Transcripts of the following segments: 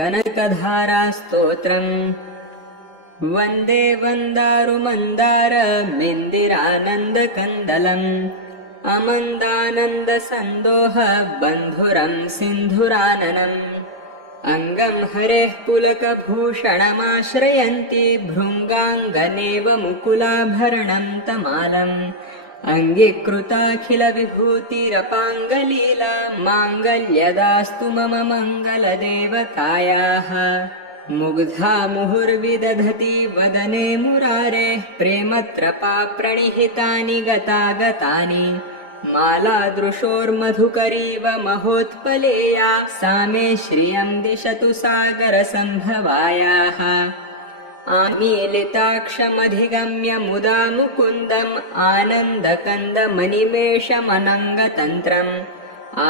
कनकधारास्तोत्रम् वन्दे वन्दारुमन्दारमिन्दिरानन्दकन्दलम् अमन्दानन्दसन्दोह बन्धुरं सिन्धुराननम् अङ्गं हरेः पुलकभूषणमाश्रयन्ति भृङ्गाङ्गनेव मुकुलाभरणं तमालम् अङ्गीकृताखिलविभूतिरपाङ्गलीला माङ्गल्यदास्तु मम मङ्गलदेवतायाः मुग्धा मुहुर्विदधति वदने मुरारेः प्रेमत्रपा प्रणिहितानि गतागतानि मालादृशोर्मधुकरीव महोत्पलेया सा मे श्रियं दिशतु सागरसम्भवायाः आमीलिताक्षमधिगम्य मुदा मुकुन्दम् आनन्दकन्दमनिमेषमनङ्गतन्त्रम्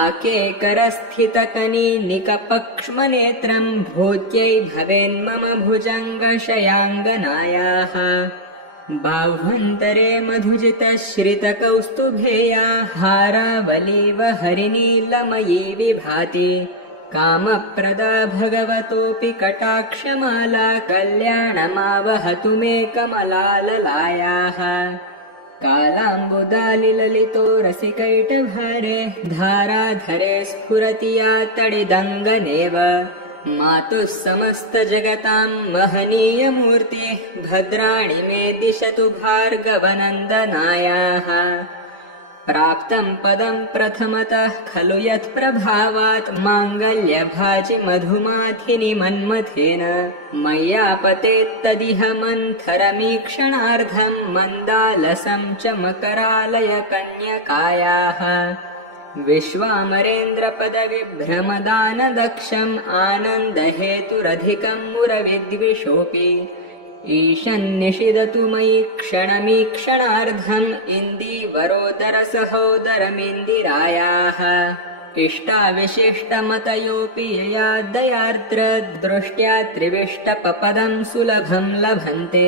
आकेकरस्थितकनीनिकपक्ष्मनेत्रम् भूत्यै भवेन्मम भुजङ्गशयाङ्गनायाः बाह्वन्तरे मधुजितश्रितकौस्तुभेया हारावलीव हरिनीलमयी विभाति कामप्रदा भगवतोऽपि कटाक्षमाला कल्याणमावहतु मे कमलाललायाः कालाम्बुदालिललितो रसिकैटभारे धाराधरे स्फुरति या तडिदङ्गनेव मातुः समस्तजगतां महनीयमूर्तिः भद्राणि मे दिशतु भार्गवनन्दनायाः प्राप्तं पदं प्रथमतः खलु यत्प्रभावात् माङ्गल्यभाजि मधुमाथिनि मन्मथेन मय्यापतेत्तदिह मन्थरमीक्षणार्धं मन्दालसं च मकरालय कन्यकायाः विश्वामरेन्द्रपदविभ्रमदानदक्षम् आनन्दहेतुरधिकं मुरविद्विषोऽपि ईशन्निषिदतु मयि क्षणमीक्षणार्धम् इन्दीवरोदरसहोदरमिन्दिरायाः इष्टाविशिष्टमतयोऽपि यया दयार्द्रदृष्ट्या त्रिविष्टपपदं सुलभं लभन्ते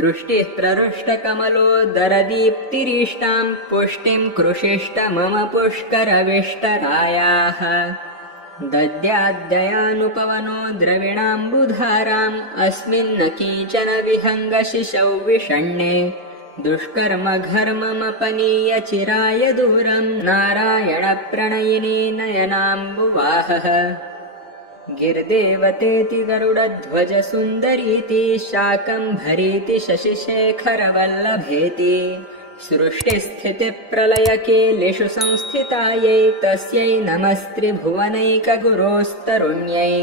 दृष्टिः प्ररुष्टकमलोदरदीप्तिरीष्टां पुष्टिं कृषिष्ट मम पुष्करविष्टरायाः दद्याद्दयानुपवनो द्रविणाम्बुधाराम् अस्मिन्न कीचन विहङ्गशिशौ विषण्णे दुष्कर्मघर्ममपनीय चिराय दूरम् नारायणप्रणयिनी नयनाम्बुवाहः गिर्देवतेति गरुडध्वज सुन्दरीति शाकम्भरीति शशिशेखरवल्लभेति सृष्टिस्थितिप्रलयकेलिषु संस्थितायै तस्यै नमस्त्रिभुवनैकगुरोस्तरुण्यै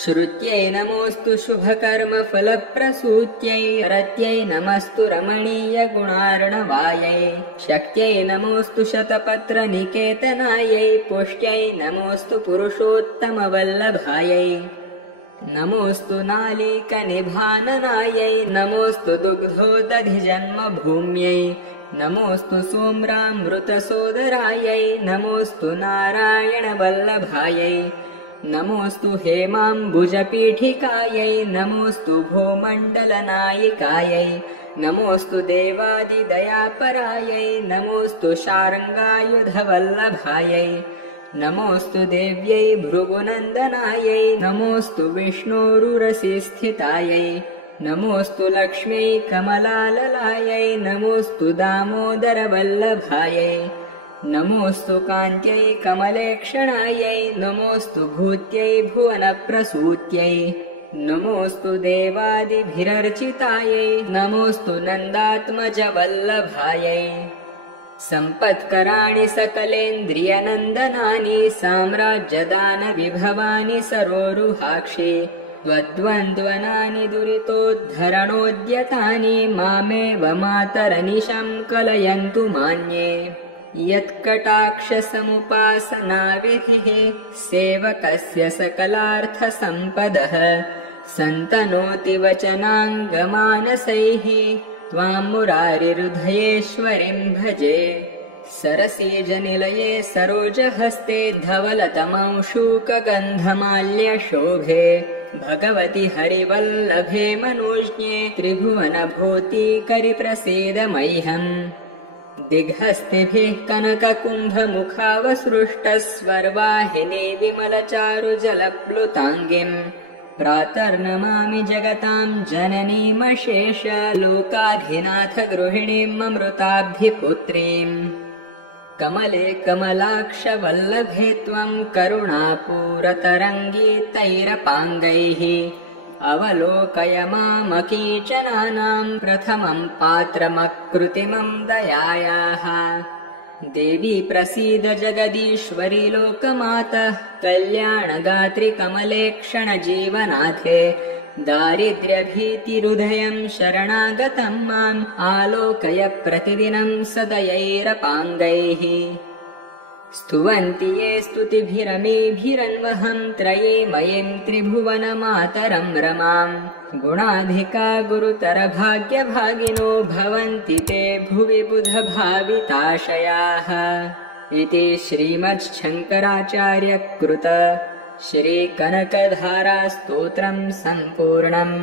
श्रुत्यै नमोऽस्तु शुभकर्मफलप्रसूत्यै रत्यै नमस्तु रमणीयगुणार्णवायै शक्त्यै नमोऽस्तु शतपत्रनिकेतनायै पुष्ट्यै नमोऽस्तु पुरुषोत्तमवल्लभायै नमोऽस्तु नालीकनिभाननायै नमोऽस्तु दुग्धोदधिजन्मभूम्यै नमोऽस्तु सोम्रामृतसोदरायै नमोऽस्तु नारायणवल्लभायै नमोऽस्तु हेमाम्बुजपीठिकायै नमोऽस्तु भूमण्डलनायिकायै नमोऽस्तु देवादिदयापरायै नमोऽस्तु शार्ङ्गायुधवल्लभायै नमोऽस्तु देव्यै भृगुनन्दनायै नमोऽस्तु विष्णोरुरसिस्थितायै नमोऽस्तु लक्ष्म्यै कमलाललायै नमोऽस्तु दामोदरवल्लभायै नमोऽस्तु कान्त्यै कमलेक्षणायै नमोऽस्तु भूत्यै भुवनप्रसूत्यै नमोऽस्तु देवादिभिरर्चितायै नमोऽस्तु नन्दात्मजवल्लभायै सम्पत्कराणि सकलेन्द्रियनन्दनानि साम्राज्यदानविभवानि सरोरुहाक्षि द्वन्द्वनानि दुरितोद्धरणोद्यतानि मामेव मातरनिशं कलयन्तु मान्ये यत्कटाक्षसमुपासनाविधिः सेवकस्य सकलार्थसम्पदः सन्तनोति वचनाङ्गमानसैः त्वां मुरारिहृदयेश्वरीं भजे सरसीजनिलये सरोजहस्ते धवलतमंशूकगन्धमाल्यशोभे भगवति हरिवल्लभे मनोज्ञे त्रिभुवनभूतिकरि प्रसीद मह्यम् दिग्हस्तिभिः कनककुम्भमुखावसृष्टस्वर्वाहिनी विमलचारुजलप्लुताङ्गिम् प्रातर्नमामि जगतां जननीमशेष लोकाधिनाथ गृहिणीम् अमृताब्धिपुत्रीम् कमले कमलाक्षवल्लभे त्वं करुणापूरतरङ्गीतैरपाङ्गैः अवलोकय मामकीचनानां प्रथमं पात्रमकृतिमं दयायाः देवी प्रसीद जगदीश्वरी लोकमातः कल्याणगात्रि कमले क्षणजीवनाथे दारिद्र्यभीतिहृदयं शरणागतं माम् आलोकय प्रतिदिनं सदयैरपाङ्गैः स्तुवन्ति ये स्तुतिभिरमीभिरन्वहं त्रये मयीं त्रिभुवनमातरं रमाम् गुणाधिका गुरुतरभाग्यभागिनो भवन्ति ते भुवि बुधभाविताशयाः इति श्रीमच्छङ्कराचार्यकृत श्रीकनकधारास्तोत्रं सम्पूर्णम्।